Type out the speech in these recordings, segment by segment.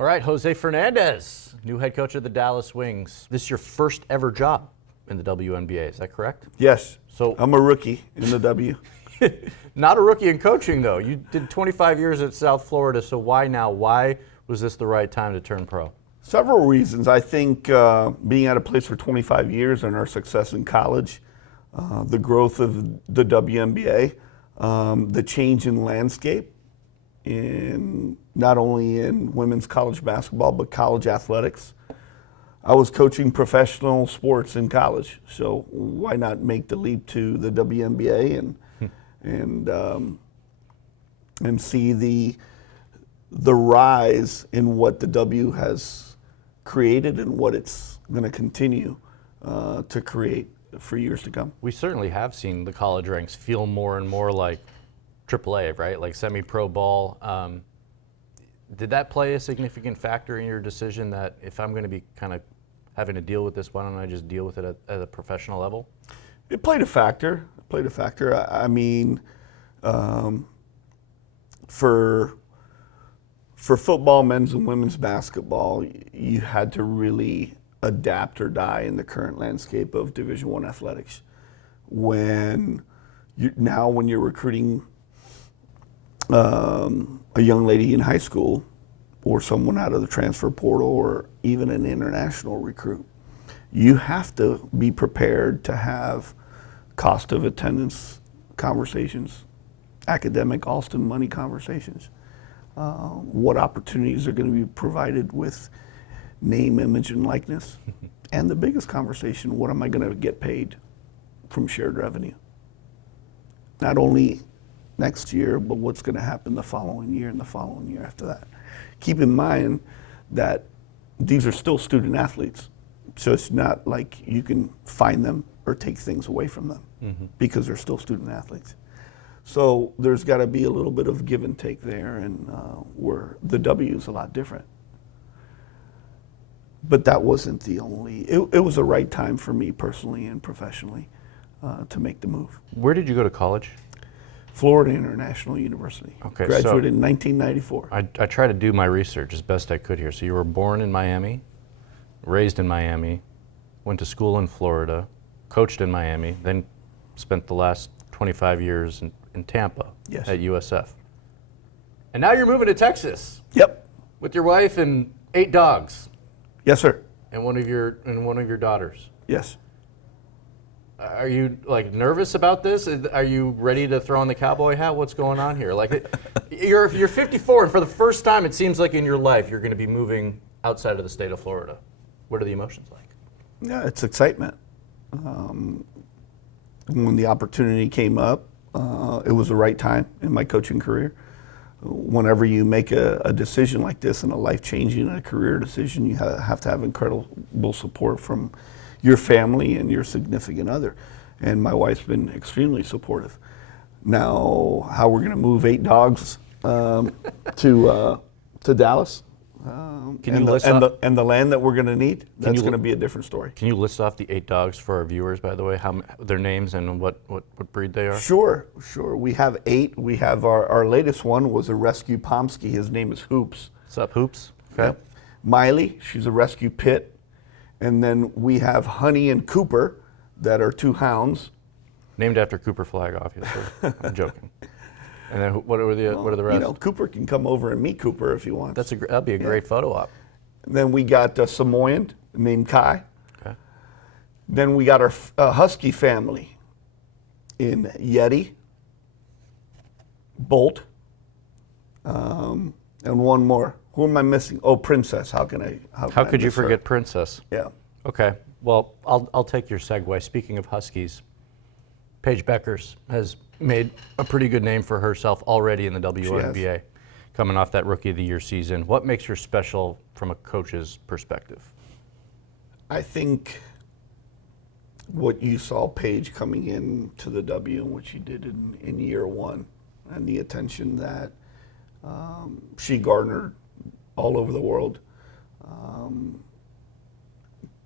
All right, Jose Fernandez, new head coach of the Dallas Wings. This is your first ever job in the WNBA, is that correct? Yes. So I'm a rookie in the W. Not a rookie in coaching, though. You did 25 years at South Florida, so why now? Why was this the right time to turn pro? Several reasons. I think being at a place for 25 years and our success in college, the growth of the WNBA, the change in landscape, in not only in women's college basketball, but college athletics. I was coaching professional sports in college, so why not make the leap to the WNBA and see the rise in what the W has created and what it's going to continue to create for years to come. We certainly have seen the college ranks feel more and more like AAA, right? Like semi-pro ball. Did that play a significant factor in your decision that if I'm going to be kind of having to deal with this, why don't I just deal with it at a professional level? It played a factor. I mean, for football, men's and women's basketball, you had to really adapt or die in the current landscape of Division I athletics. When you're recruiting a young lady in high school or someone out of the transfer portal or even an international recruit, you have to be prepared to have cost of attendance conversations, academic Alston money conversations. What opportunities are going to be provided with name, image, and likeness? And the biggest conversation, what am I going to get paid from shared revenue? Not only next year, but what's going to happen the following year and the following year after that. Keep in mind that these are still student athletes, so it's not like you can find them or take things away from them because they're still student athletes. So there's got to be a little bit of give and take there, and where the W is a lot different. But that wasn't the only, it was the right time for me personally and professionally to make the move. Where did you go to college? Florida International University. Okay, graduated in 1994. I tried to do my research as best I could here. So you were born in Miami, raised in Miami, went to school in Florida, coached in Miami, then spent the last 25 years in Tampa at USF. And now you're moving to Texas. Yep. With your wife and 8 dogs. Yes, sir. And one of your daughters. Yes. Are you like nervous about this? Are you ready to throw on the cowboy hat? What's going on here? Like, you're 54, and for the first time, it seems like in your life, you're going to be moving outside of the state of Florida. What are the emotions like? Yeah, it's excitement. When the opportunity came up, it was the right time in my coaching career. Whenever you make a decision like this and a life-changing and a career decision, you have to have incredible support from your family and your significant other. And my wife's been extremely supportive. Now, how we're going to move 8 dogs to Dallas and the land that we're going to need, that's going to be a different story. Can you list off the 8 dogs for our viewers, by the way, their names and what breed they are? Sure. We have 8. We have our latest one was a rescue Pomsky. His name is Hoops. What's up, Hoops? Okay. Yep. Miley, she's a rescue Pit. And then we have Honey and Cooper that are 2 hounds. Named after Cooper Flag, obviously. I'm joking. And then what are the rest? You know, Cooper can come over and meet Cooper if he wants. That'd be a great photo op. And then we got a Samoyed named Kai. Okay. Then we got our Husky family in Yeti, Bolt, and one more. Who am I missing? Oh, Princess. How could you forget Princess? Yeah. Okay. Well, I'll take your segue. Speaking of Huskies, Paige Bueckers has made a pretty good name for herself already in the WNBA, coming off that Rookie of the Year season. What makes her special from a coach's perspective? I think what you saw Paige coming in to the W and what she did in year 1 and the attention that she garnered all over the world.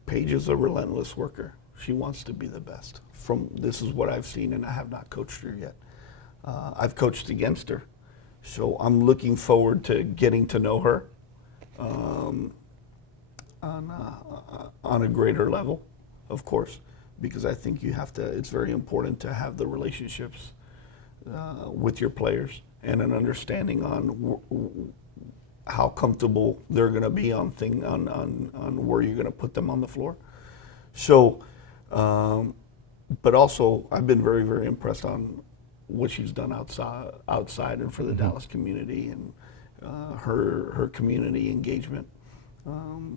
Paige is a relentless worker. She wants to be the best. This is what I've seen, and I have not coached her yet. I've coached against her, so I'm looking forward to getting to know her on a greater level, of course, because I think you have to. It's very important to have the relationships with your players and an understanding on how comfortable they're going to be on where you're going to put them on the floor. So, but also I've been very, very impressed on what she's done outside and for the Dallas community and her community engagement.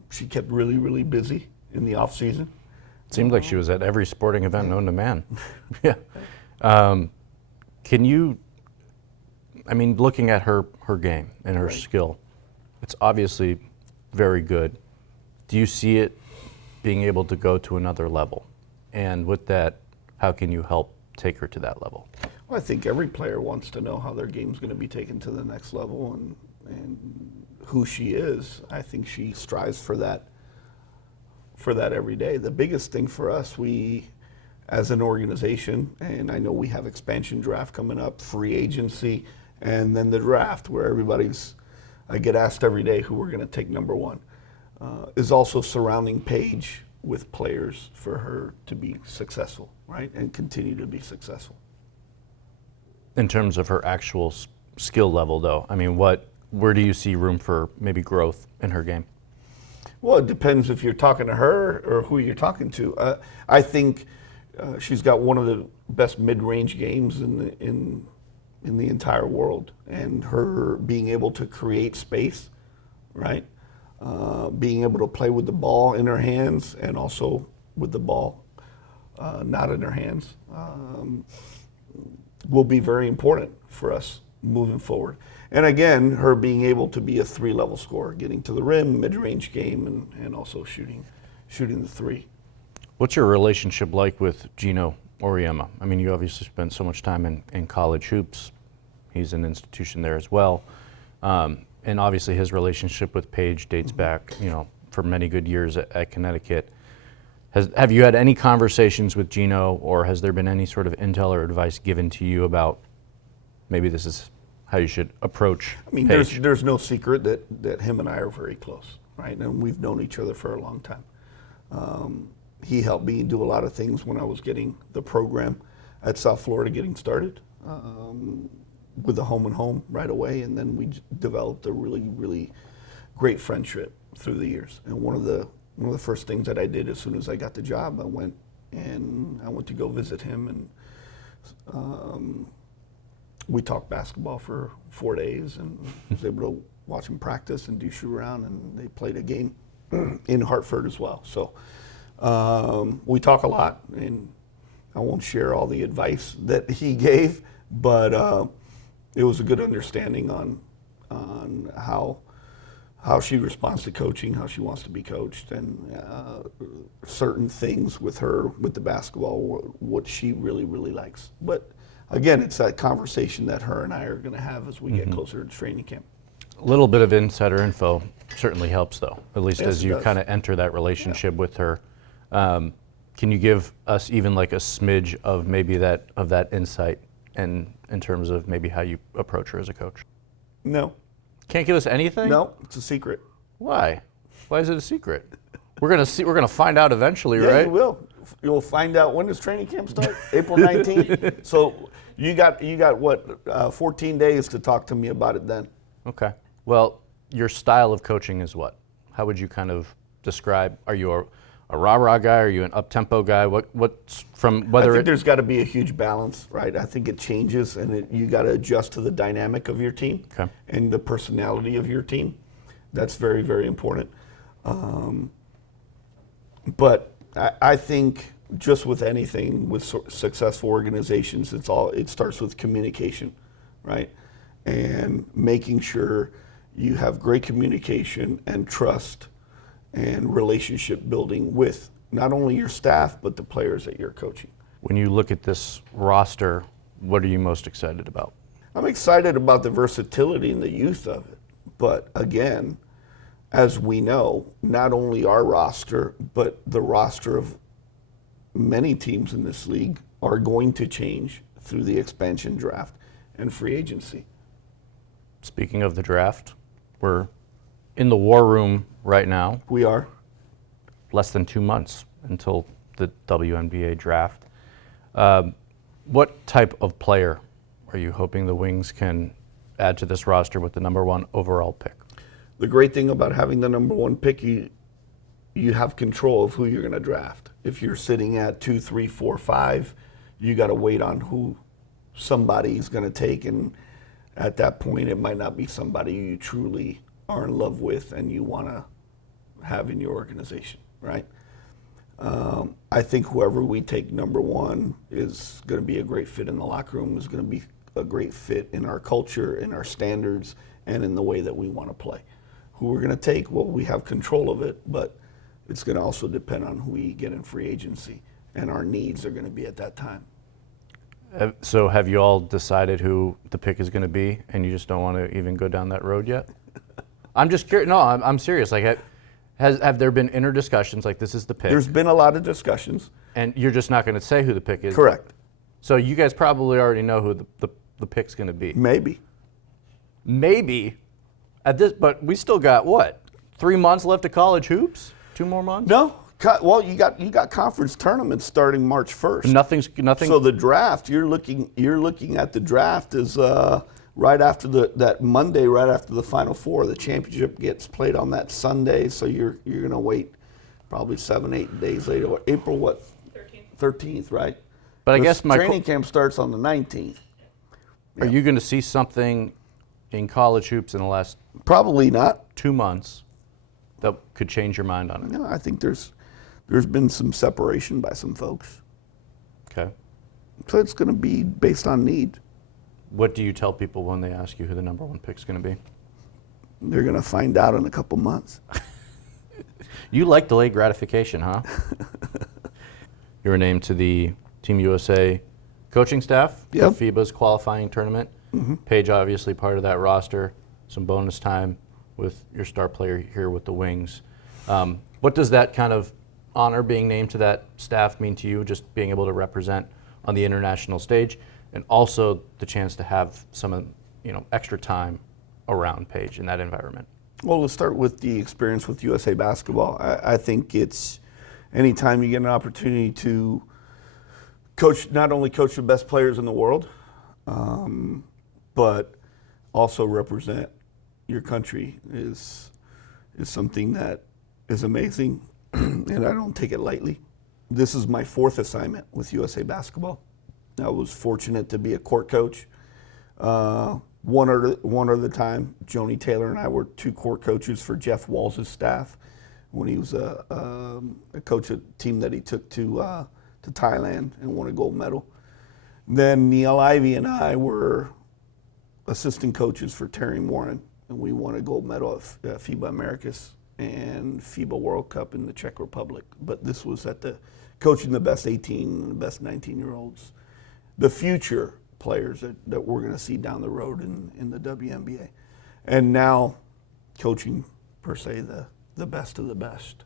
She kept really, really busy in the off season. Seemed like she was at every sporting event known to man. Yeah. Can you, I mean, looking at her game and her skill, it's obviously very good. Do you see it being able to go to another level? And with that, how can you help take her to that level? Well, I think every player wants to know how their game's going to be taken to the next level and who she is. I think she strives for that every day. The biggest thing for us, we as an organization, and I know we have expansion draft coming up, free agency, and then the draft where I get asked every day who we're going to take number one, is also surrounding Paige with players for her to be successful, right, and continue to be successful. In terms of her actual skill level, though, I mean, where do you see room for maybe growth in her game? Well, it depends if you're talking to her or who you're talking to. I think she's got one of the best mid-range games in the entire world, and her being able to create space, right? Being able to play with the ball in her hands and also with the ball not in her hands will be very important for us moving forward. And again, her being able to be a three-level scorer, getting to the rim, mid-range game, and also shooting the three. What's your relationship like with Gino Auriemma? I mean, you obviously spent so much time in college hoops. He's an institution there as well. And obviously his relationship with Paige dates back, for many good years at Connecticut. Have you had any conversations with Gino, or has there been any sort of intel or advice given to you about maybe this is how you should approach Paige? There's no secret that him and I are very close, right? And we've known each other for a long time. He helped me do a lot of things when I was getting the program at South Florida getting started with the home and home right away, and then we developed a really, really great friendship through the years. And one of the first things that I did as soon as I got the job, I went to go visit him, and we talked basketball for 4 days, and was able to watch him practice and do shoot around, and they played a game in Hartford as well. So we talk a lot, and I won't share all the advice that he gave, but it was a good understanding on how she responds to coaching, how she wants to be coached, and certain things with the basketball, what she really, really likes. But again, it's that conversation that her and I are going to have as we get closer to training camp. A little bit of insider info certainly helps, though, at least Yes, as you kind of enter that relationship with her. Can you give us even like a smidge of maybe that insight and in terms of maybe how you approach her as a coach? No. Can't give us anything? No, it's a secret. Why? Why is it a secret? We're gonna find out eventually, Yeah, right? you will. You'll find out. When does training camp start? April 19th. So you got what, 14 days to talk to me about it then. Okay. Well, your style of coaching is what? How would you kind of describe? Are you a rah-rah guy? Are you an up-tempo guy? What's from whether I think there's got to be a huge balance, right? I think it changes, and you got to adjust to the dynamic of your team and the personality of your team. That's very, very important. But I think just with anything, with successful organizations, it starts with communication, right? And making sure you have great communication and trust and relationship building with not only your staff, but the players that you're coaching. When you look at this roster, what are you most excited about? I'm excited about the versatility and the youth of it. But again, as we know, not only our roster, but the roster of many teams in this league are going to change through the expansion draft and free agency. Speaking of the draft, we're in the war room right now. We are. Less than 2 months until the WNBA draft. What type of player are you hoping the Wings can add to this roster with the #1 overall pick? The great thing about having the #1 pick, you have control of who you're going to draft. If you're sitting at 2, 3, 4, 5, you got to wait on who somebody's going to take, and at that point, it might not be somebody you truly are in love with and you want to have in your organization, right? I think whoever we take #1 is going to be a great fit in the locker room, is going to be a great fit in our culture, in our standards, and in the way that we want to play. Who we're going to take, well, we have control of it, but it's going to also depend on who we get in free agency, and our needs are going to be at that time. So have you all decided who the pick is going to be, and you just don't want to even go down that road yet? I'm just curious. No, I'm serious. Like, have there been inner discussions like this is the pick? There's been a lot of discussions. And you're just not going to say who the pick is? Correct. So you guys probably already know who the pick's going to be. Maybe. Maybe. But we still got, what, 3 months left of college hoops? 2 more months? No. Well, you got conference tournaments starting March 1st. Nothing. So the draft, you're looking at the draft is right after that Monday, right after the Final Four. The championship gets played on that Sunday, so you're going to wait probably 7-8 days later. April what? 13th, right? But I guess my training camp starts on the 19th. Are you going to see something in college hoops in the last Probably not. 2 months that could change your mind on it? No, I think there's been some separation by some folks. Okay. So it's going to be based on need. What do you tell people when they ask you who the #1 pick is going to be? They're going to find out in a couple months. You like delayed gratification, huh? You were named to the Team USA coaching staff Yep. for FIBA's qualifying tournament. Mm-hmm. Paige, obviously part of that roster. Some bonus time with your star player here with the Wings. What does that kind of honor, being named to that staff, mean to you? Just being able to represent on the international stage, and also the chance to have some extra time around Paige in that environment. Well, let's start with the experience with USA Basketball. I think it's anytime you get an opportunity to not only coach the best players in the world, but also represent your country is something that is amazing, and I don't take it lightly. This is my 4th assignment with USA Basketball. I was fortunate to be a court coach. One other time, Joni Taylor and I were 2 court coaches for Jeff Walls' staff when he was a coach of a team that he took to Thailand and won a gold medal. Then Neil Ivey and I were assistant coaches for Terry Morin, and we won a gold medal at FIBA Americas and FIBA World Cup in the Czech Republic. But this was at coaching the best 18 and the best 19-year-olds. The future players that we're going to see down the road in the WNBA. And now coaching, per se, the best of the best.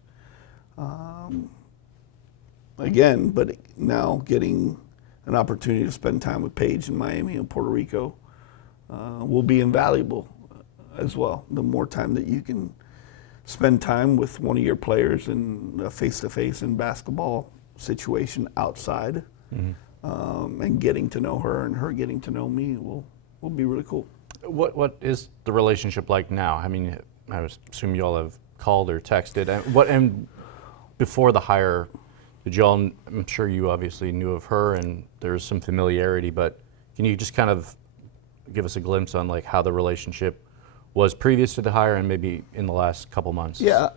Again, but now getting an opportunity to spend time with Paige in Miami and Puerto Rico will be invaluable as well. The more time that you can spend time with one of your players in a face-to-face in basketball situation outside, and getting to know her and her getting to know me will be really cool. What is the relationship like now? I mean, I assume you all have called or texted. And before the hire, did you all? I'm sure you obviously knew of her, and there's some familiarity. But can you just kind of give us a glimpse on like how the relationship was previous to the hire and maybe in the last couple months? Yeah.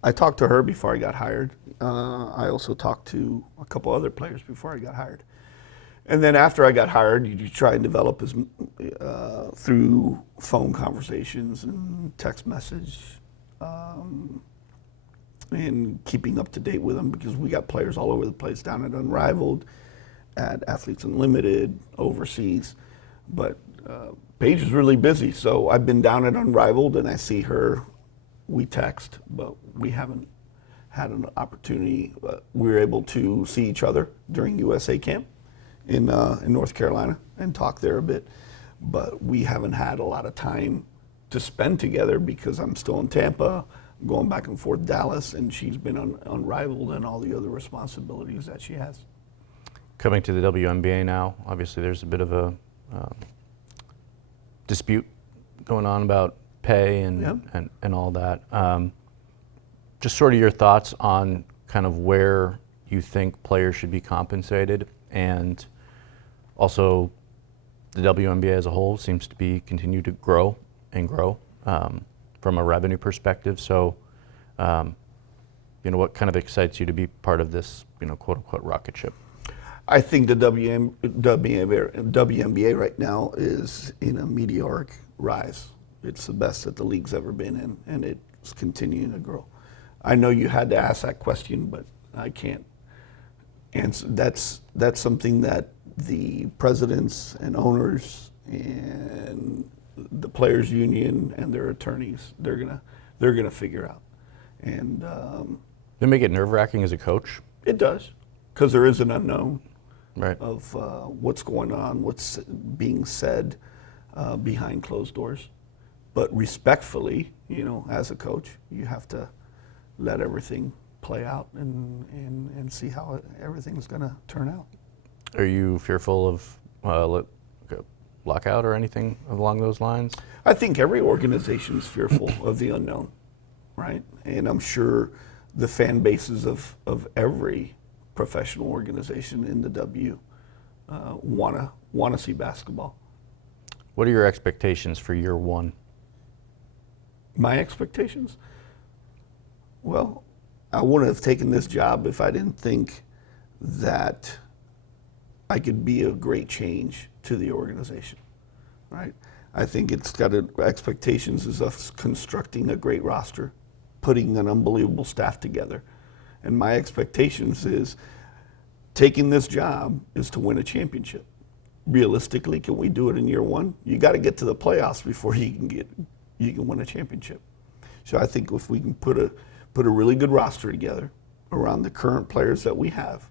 I talked to her before I got hired. I also talked to a couple other players before I got hired. And then after I got hired, you try and develop through phone conversations and text message, and keeping up to date with them, because we got players all over the place down at Unrivaled, at Athletes Unlimited, overseas. But Paige is really busy, so I've been down at Unrivaled and I see her. We text, but we haven't had an opportunity. We were able to see each other during USA camp in North Carolina and talk there a bit, but we haven't had a lot of time to spend together because I'm still in Tampa, I'm going back and forth Dallas, and she's been unrivaled in all the other responsibilities that she has. Coming to the WNBA now, obviously there's a bit of a dispute going on about pay and all that. Just sort of your thoughts on kind of where you think players should be compensated, and also the WNBA as a whole seems to be continue to grow and grow from a revenue perspective. So, what kind of excites you to be part of this, quote unquote rocket ship? I think the WNBA right now is in a meteoric rise. It's the best that the league's ever been in, and it's continuing to grow. I know you had to ask that question, but I can't answer. That's something that the presidents and owners and the players union and their attorneys, they're gonna figure out. And Does it make it nerve-wracking as a coach? it does, because there is an unknown Right. of what's going on, what's being said behind closed doors. But respectfully, as a coach, you have to let everything play out and see how everything's going to turn out. Are you fearful of lockout or anything along those lines? I think every organization is fearful of the unknown, right? And I'm sure the fan bases of every professional organization in the W want to see basketball. What are your expectations for year one? My expectations? Well, I wouldn't have taken this job if I didn't think that I could be a great change to the organization, right? I think it's got expectations is us constructing a great roster, putting an unbelievable staff together. And my expectations is taking this job is to win a championship. Realistically, can we do it in year one? You got to get to the playoffs before you can win a championship. So I think if we can put a really good roster together around the current players that we have,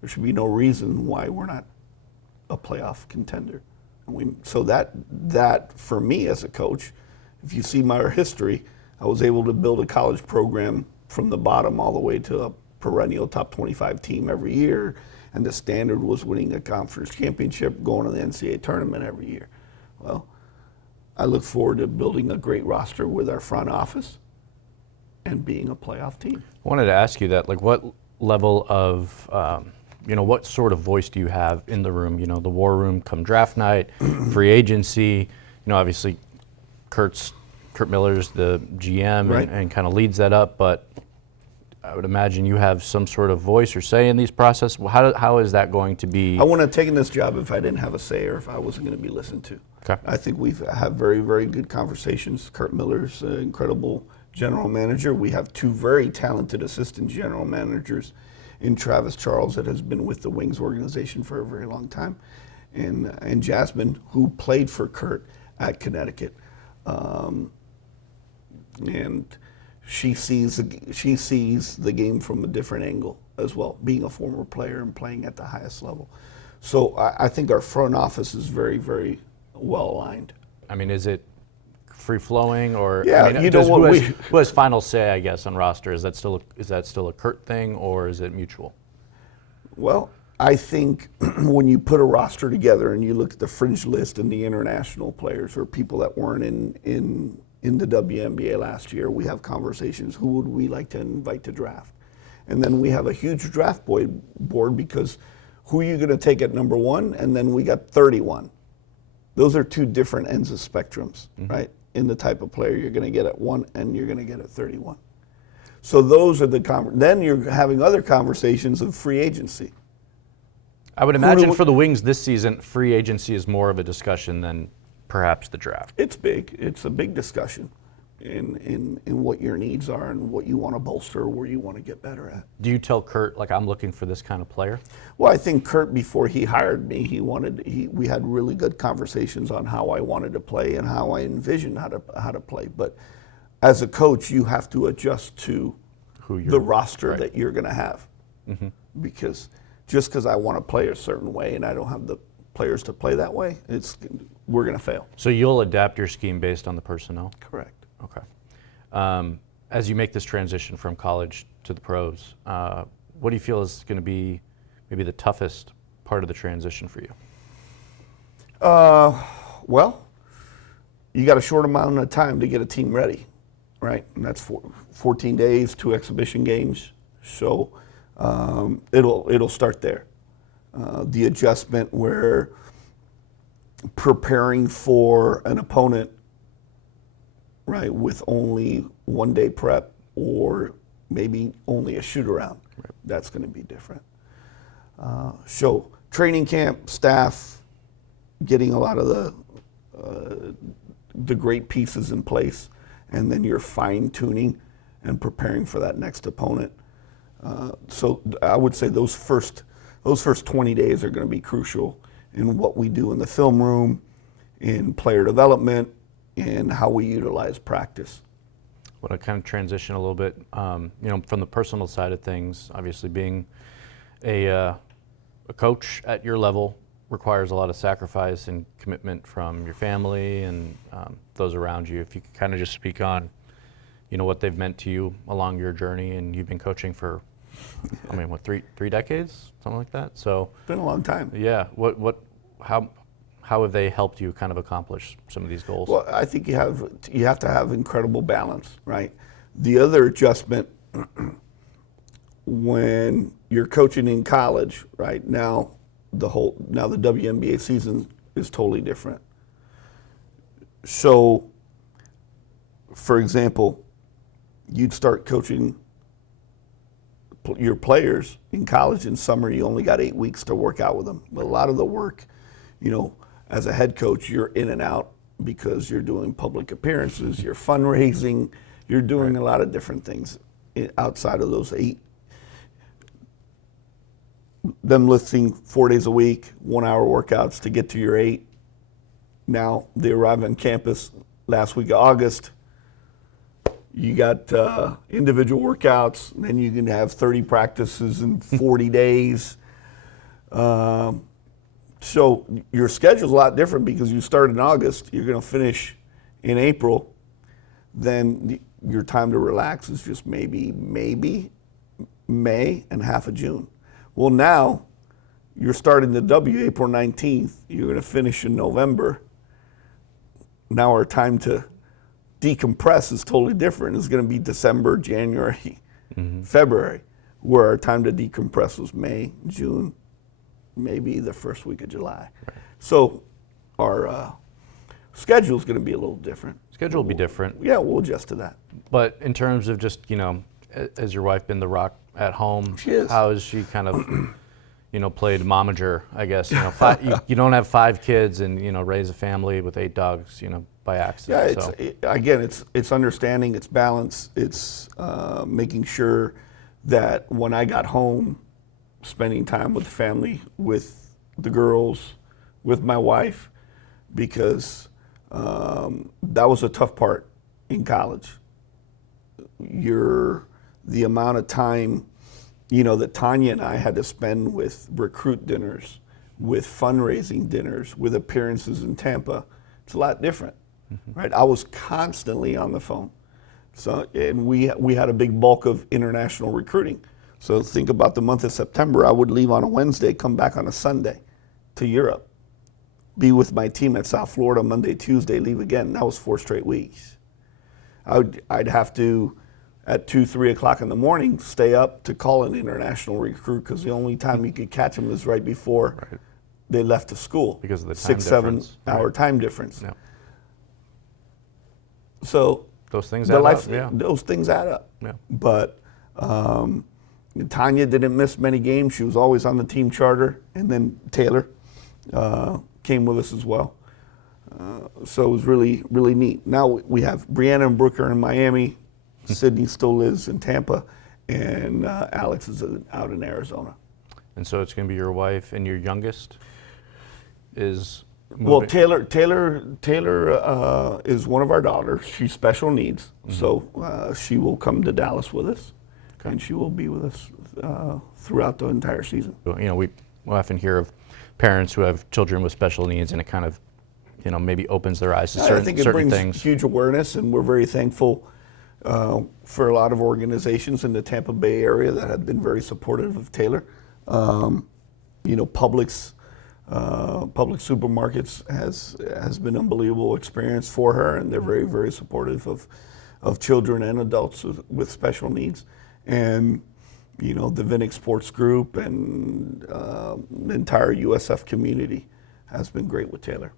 there should be no reason why we're not a playoff contender. So that for me as a coach, if you see my history, I was able to build a college program from the bottom all the way to a perennial top 25 team every year, and the standard was winning a conference championship, going to the NCAA tournament every year. Well, I look forward to building a great roster with our front office and being a playoff team. I wanted to ask you that, like, what level of, what sort of voice do you have in the room? The war room come draft night, free agency. Obviously, Kurt Miller's the GM Right. and kind of leads that up, but I would imagine you have some sort of voice or say in these processes. How is that going to be? I wouldn't have taken this job if I didn't have a say or if I wasn't going to be listened to. Okay. I think we've had very, very good conversations. Kurt Miller's an incredible general manager. We have two very talented assistant general managers in Travis Charles that has been with the Wings organization for a very long time, and Jasmine, who played for Kurt at Connecticut. And she sees the game from a different angle as well, being a former player and playing at the highest level. So I think our front office is very, very well aligned. I mean, is it free flowing or? Yeah, who has final say, I guess, on roster? Is that still a Kurt thing, or is it mutual? Well, I think when you put a roster together and you look at the fringe list and the international players or people that weren't in the WNBA last year, we have conversations. Who would we like to invite to draft? And then we have a huge draft board because who are you going to take at number one? And then we got 31. Those are two different ends of spectrums, right? In the type of player you're going to get at 1 and you're going to get at 31. So those are then you're having other conversations of free agency. I would imagine for the Wings this season, free agency is more of a discussion than perhaps the draft. It's big. It's a big discussion in what your needs are and what you want to bolster or where you want to get better at. Do you tell Kurt, like, I'm looking for this kind of player? Well, I think Kurt, before he hired me, we had really good conversations on how I wanted to play and how I envisioned how to play. But as a coach, you have to adjust to the roster that you're going to have. Because just because I want to play a certain way and I don't have the players to play that way, we're going to fail. So you'll adapt your scheme based on the personnel? Correct. Okay. As you make this transition from college to the pros, what do you feel is going to be maybe the toughest part of the transition for you? Well, you got a short amount of time to get a team ready, right? And that's 14 days, 2 exhibition games. So it'll start there. The adjustment where preparing for an opponent, right, with only 1 day prep or maybe only a shoot around, right, that's going to be different. So training camp, staff, getting a lot of the great pieces in place, and then you're fine tuning and preparing for that next opponent. So I would say those first 20 days are going to be crucial in what we do in the film room, in player development, and how we utilize practice. I want to kind of transition a little bit, from the personal side of things. Obviously, being a coach at your level requires a lot of sacrifice and commitment from your family and those around you. If you could kind of just speak on, what they've meant to you along your journey, and you've been coaching for, three decades, something like that. So It's been a long time. yeah, how have they helped you kind of accomplish some of these goals? Well, I think you have to have incredible balance, right? The other adjustment when you're coaching in college, right now the WNBA season is totally different. So, for example, you'd start coaching your players in college in summer. You only got 8 weeks to work out with them. But a lot of the work, as a head coach, you're in and out because you're doing public appearances, you're fundraising, you're doing a lot of different things outside of those 8. Them lifting 4 days a week, 1 hour workouts to get to your 8. Now they arrive on campus last week of August. You got individual workouts, and then you can have 30 practices in 40 days. So your schedule's a lot different because you start in August, you're going to finish in April. Then your time to relax is just maybe May and half of June. Well, now you're starting the W April 19th. You're going to finish in November. Now our time to decompress is totally different. It's going to be December, January, February, where our time to decompress was May, June, maybe the first week of July. Right. So our schedule is going to be a little different. Schedule will be different. Yeah, we'll adjust to that. But in terms of just, has your wife been the rock at home? She is. How has she kind of, played momager, I guess? You don't have 5 kids and, raise a family with 8 dogs, by accident. Yeah, it's understanding, it's balance, it's making sure that when I got home, spending time with the family, with the girls, with my wife, because that was a tough part in college. The amount of time, that Tanya and I had to spend with recruit dinners, with fundraising dinners, with appearances in Tampa, it's a lot different, right? I was constantly on the phone. So, and we had a big bulk of international recruiting. So think about the month of September. I would leave on a Wednesday, come back on a Sunday to Europe, be with my team at South Florida Monday, Tuesday, leave again. That was 4 straight weeks. I'd have to, at 2, 3 o'clock in the morning, stay up to call an international recruit because the only time you could catch them is right before they left to school. Because of the time 6-7 hour time difference. Yeah. So those things add up. Yeah. Those things add up. Yeah. But Tanya didn't miss many games. She was always on the team charter. And then Taylor came with us as well. So it was really, really neat. Now we have Brianna and Brooke are in Miami. Sydney still lives in Tampa. And Alex is out in Arizona. And so it's going to be your wife, and your youngest is moving. Well, Taylor is one of our daughters. She's special needs. So she will come to Dallas with us. And she will be with us throughout the entire season. We often hear of parents who have children with special needs, and it kind of, maybe opens their eyes to I certain, think it certain brings things. huge awareness, and we're very thankful for a lot of organizations in the Tampa Bay area that have been very supportive of Taylor. Publix supermarkets has been an unbelievable experience for her, and they're very, very supportive of children and adults with special needs. And the Vinnick Sports Group and the entire USF community has been great with Taylor.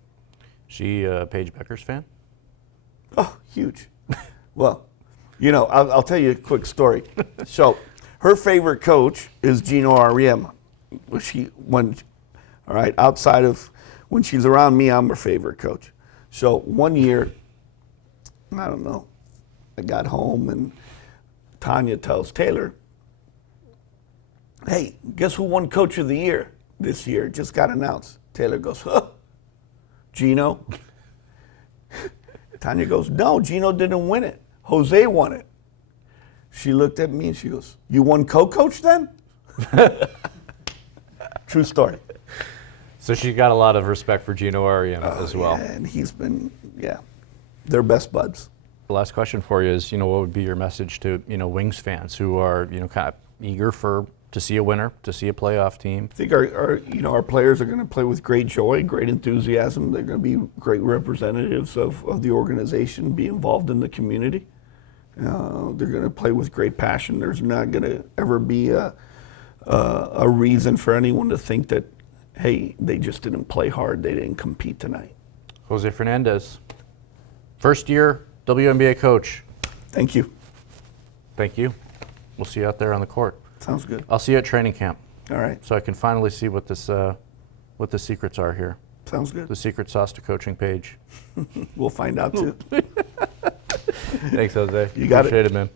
She a Paige Bueckers fan? Oh, huge. Well, I'll tell you a quick story. So, her favorite coach is Gino Arriema. Outside of when she's around me, I'm her favorite coach. So one year, I don't know, I got home and Tanya tells Taylor, "Hey, guess who won Coach of the Year this year? Just got announced." Taylor goes, "Huh, Gino?" Tanya goes, "No, Gino didn't win it. Jose won it." She looked at me and she goes, "You won co-coach then?" True story. So she got a lot of respect for Gino Arriema as well. Yeah, and he's been, they're best buds. The last question for you is, what would be your message to, Wings fans who are, kind of eager to see a winner, to see a playoff team? I think our players are going to play with great joy, great enthusiasm. They're going to be great representatives of the organization, be involved in the community. They're going to play with great passion. There's not going to ever be a reason for anyone to think that, hey, they just didn't play hard, they didn't compete tonight. Jose Fernandez, first year WNBA coach. Thank you. Thank you. We'll see you out there on the court. Sounds good. I'll see you at training camp. All right. So I can finally see what the secrets are here. Sounds good. The secret sauce to coaching Paige. We'll find out too. Thanks, Jose. You got it. Appreciate it, man.